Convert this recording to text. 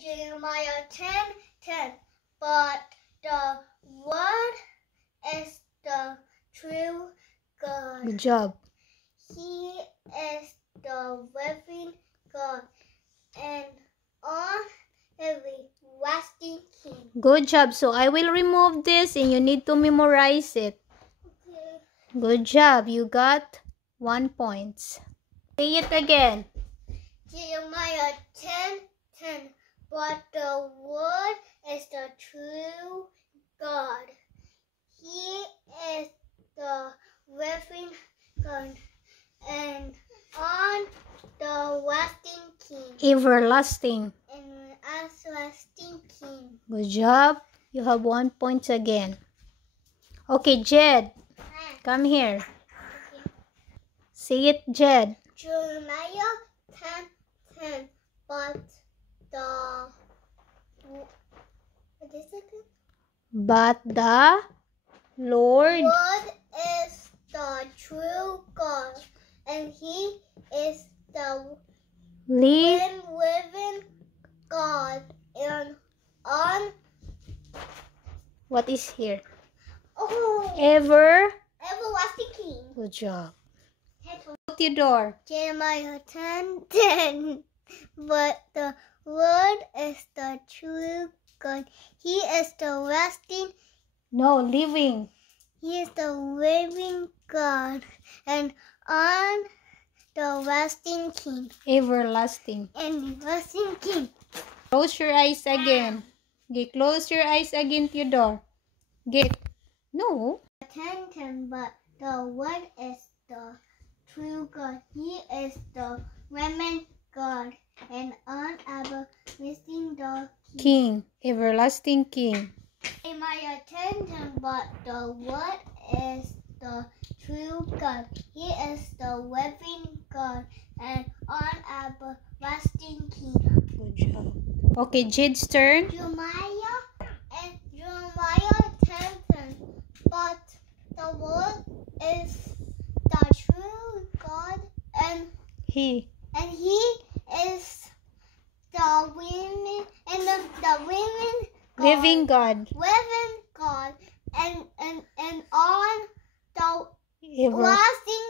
Jeremiah 10:10. But the word is the true God. Good job. He is the living God and on everlasting King. Good job. So I will remove this and you need to memorize it. Okay. Good job. You got 1 point. Say it again. Jeremiah 10:10. But the word is the true God. He is the living God and on the lasting King. Everlasting. And everlasting King. Good job. You have 1 point again. Okay, Jed. Come here. Okay. Say it, Jed. Jeremiah 10:10. But the what is it? But the Lord Word is the true God, and He is the living God and on What is here? everlasting King. Good job. Theodore. Jeremiah 10:10. But the Lord is the true God. He is the lasting. No, living. He is the living God and on the lasting King. Everlasting. And lasting King. Close your eyes again. Okay, close your eyes again, Theodore. Get. No. 10:10. But the word is the true God. He is the living God and on everlasting the King. King. Everlasting King. Jeremiah 10:10. But the word is the true God. He is the living God and on everlasting King. Good job. Okay, Jed's turn. Jeremiah 10:10. But the Lord is the true God and He. He is the living God, Living God. living God and on the Ever. lasting